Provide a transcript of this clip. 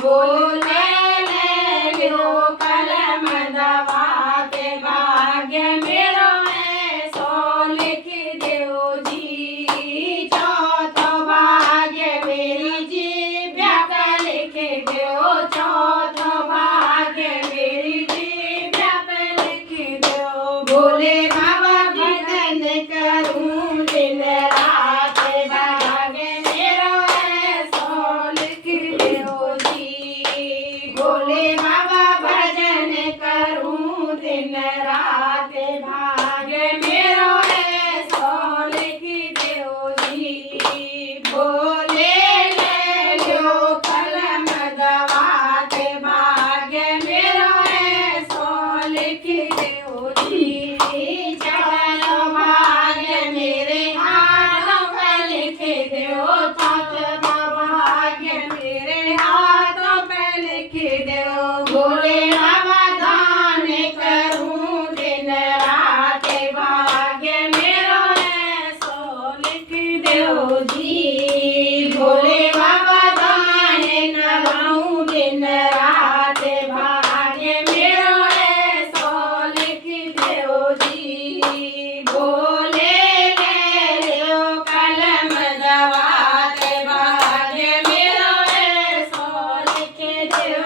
बोले ले लो कलम दवा के भाग्य मेरो ऐसो लिख दो जी। चौथो भाग्य मेरी जीभ्या का लिख दो। चौथो भाग्य मेरी जीभ्या पे लिख दो। बोले बाबा भजन करूं दिन रात भाग्य मेरो ऐसो लिख दो जी। बोले बाबा भजन करूं दिन रात भाग्य मेरो ऐसो लिख दो जी। बोले ले लो कलम दवा के भाग्य मेरो ऐसो लिख दो जी। चौथो भाग्य मेरे हाथों पे लिख दो। चौथो भाग्य मेरे हाथों पे लिख दो। बोले बाबा दान करूं दिन रात भाग्य मेरो ऐसो लिख दो जी। बोले बाबा दान करूं दिन रात भाग्य मेरो ऐसो लिख दो जी। बोले ले लो कलम दवा के भाग्य मेरो ऐसो लिख दो